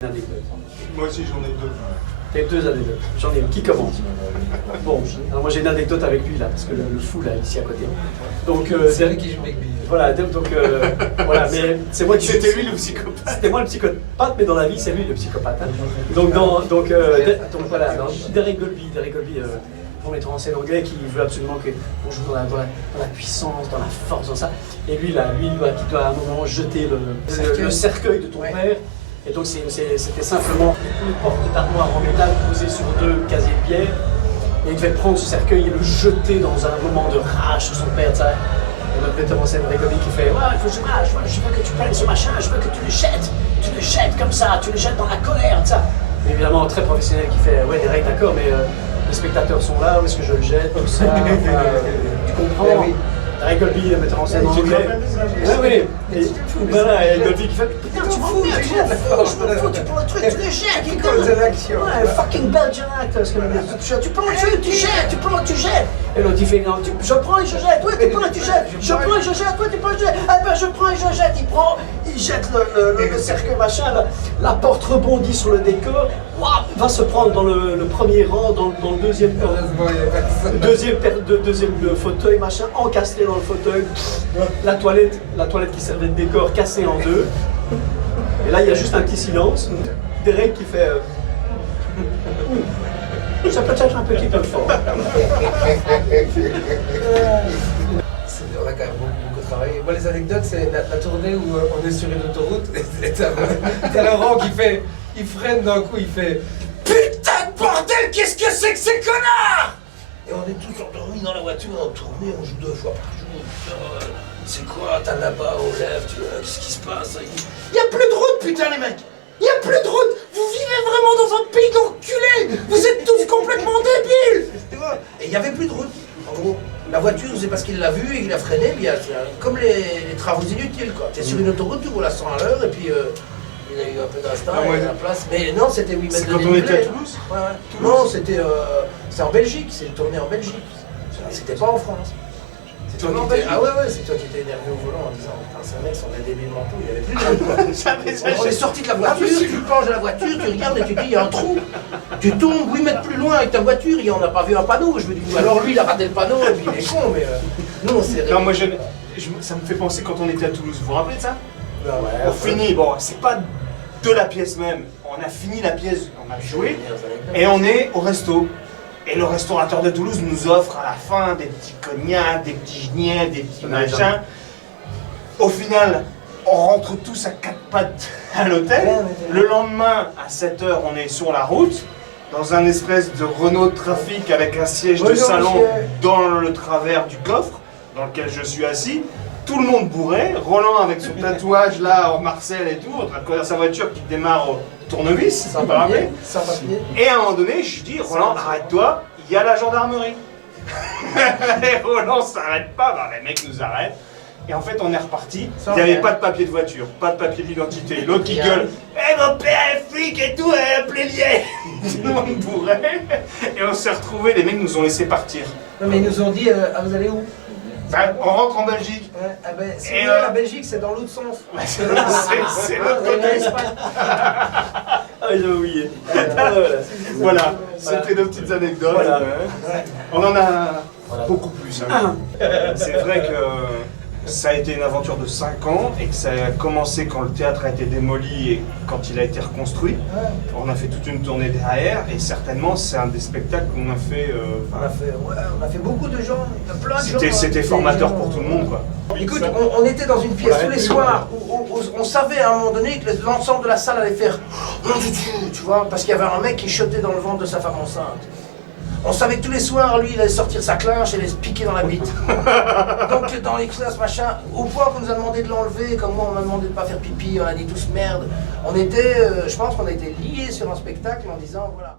Anecdote. Moi aussi j'en ai deux. T'as deux anecdotes. J'en ai une. Qui commence? Bon, alors moi j'ai une anecdote avec lui là, parce que le fou là, ici à côté. Donc, c'est lui qui joue avec lui. Voilà, voilà, mais c'est moi qui. C'était lui le psychopathe. C'était moi le psychopathe, mais dans la vie c'est lui le psychopathe. Hein. Donc, voilà, dans Derek Golby, mon metteur en scène anglais qui veut absolument qu'on joue dans la puissance, dans la force, dans ça. Et lui là, qui doit à un moment jeter le cercueil de ton père. Et donc c'était simplement une porte d'armoire en métal posée sur deux casiers de bière. Et il devait prendre ce cercueil et le jeter dans un moment de rage sur son père, ça. Et notre metteur en scène Grégory qui fait « Ouais, il faut que je veux que tu prennes ce machin, je veux que tu le jettes comme ça, tu le jettes dans la colère, ça. » Et évidemment, très professionnel qui fait « Ouais, Derek, d'accord, mais les spectateurs sont là, où est-ce que je le jette, tout ça, tu comprends oui. ?» Derek Golby, le metteur en scène anglais. Oui, et voilà, et Golby qui fait putain, tu m'en fous, je m'en fous, tu prends le truc, tu le jettes, qui cause de l'action. Ouais, fucking Belgian actor, ce que tu prends le truc, tu jettes. Et l'autre il fait non, je prends et je jette, ouais, tu prends et tu jettes, je prends et je jette, toi tu prends et je jette, ah ben je prends et je jette, il jette le cercle machin, la porte rebondit sur le décor, va se prendre dans le premier rang, dans le deuxième fauteuil, machin, encastré dans le fauteuil, la toilette qui servait de décor cassée en deux. Et là il y a juste un petit silence. Derek qui fait ça peut être un petit peu fort. On a quand même beaucoup travaillé. Moi les anecdotes c'est la tournée où on est sur une autoroute et t'as Laurent il freine d'un coup, il fait putain de bordel, qu'est-ce que c'est que ces connards! Et on est tous endormis dans la voiture, en tournée, on joue 2 fois par jour. C'est quoi, t'as là-bas aux lèvres, qu'est-ce qui se passe? Il y a plus de route, putain les mecs! Il y a plus de route! Vous vivez vraiment dans un pays d'enculés! Vous êtes tous complètement débiles! Tu vois? Et il n'y avait plus de route, en gros. La voiture, c'est parce qu'il l'a vu et qu'il a freiné, puis comme les travaux inutiles, quoi. T'es sur une autoroute, tu roules à 100 à l'heure, et puis il y a eu un peu d'instinct, il y a la place. Mais non, c'était 8 mètres de quand on était à Toulouse? Ouais. Non, c'était en Belgique, c'est tourné en Belgique. C'était pas en France. C'est toi qui étais... Ah ouais, c'est toi qui étais énervé au volant en disant putain, ces mecs sont des débiles mentaux, il y avait plus de route. On est sorti de la voiture, tu plonges de la voiture, tu regardes et tu dis il y a un trou. Tu tombes 8 mètres plus loin avec ta voiture, on n'a pas vu un panneau. Je me dis, alors lui il a raté le panneau et puis il est con, mais nous on s'est... Non, moi ça me fait penser quand on était à Toulouse, vous vous rappelez de ça? Ouais, on finit, bon, c'est pas de la pièce même, on a fini la pièce, on a joué, et on est au resto. Et le restaurateur de Toulouse nous offre à la fin des petits cognacs, des petits genièvres, des petits machins. Au final, on rentre tous à 4 pattes à l'hôtel. Le lendemain, à 7 h, on est sur la route, dans un espèce de Renault Trafic avec un siège de salon dans le travers du coffre, dans lequel je suis assis. Tout le monde bourré, Roland avec son tatouage là en Marcel et tout, en train de conduire sa voiture qui démarre au tournevis, sans papier. Et à un moment donné, je dis, Roland, arrête-toi, il y a la gendarmerie. Et Roland s'arrête pas, bah, les mecs nous arrêtent. Et en fait, on est reparti, il n'y avait pas de papier de voiture, pas de papier d'identité. L'autre qui gueule, mon père est flic et tout, appelez lié. Tout le monde bourré. Et on s'est retrouvés, les mecs nous ont laissé partir. Non, mais ils nous ont dit, vous allez où? Enfin, on rentre en Belgique. Ouais, ah ben, c'est la Belgique, c'est dans l'autre sens. C'est l'autre côté. Ah, j'ai oublié. Voilà, c'était nos petites anecdotes. Voilà. On en a beaucoup plus. Hein. C'est vrai que ça a été une aventure de 5 ans et que ça a commencé quand le théâtre a été démoli et quand il a été reconstruit. On a fait toute une tournée derrière et certainement c'est un des spectacles qu'on a fait. On a fait beaucoup de gens, plein de gens. C'était formateur pour tout le monde, quoi. Écoute, on était dans une pièce tous les soirs où on savait à un moment donné que l'ensemble de la salle allait faire tu vois, parce qu'il y avait un mec qui chutait dans le ventre de sa femme enceinte. On savait que tous les soirs, lui, il allait sortir sa clinche et allait se piquer dans la bite. Donc dans les classes, machin, au point qu'on nous a demandé de l'enlever, comme moi on m'a demandé de pas faire pipi, on a dit tous merde. On était, je pense qu'on a été liés sur un spectacle en disant voilà.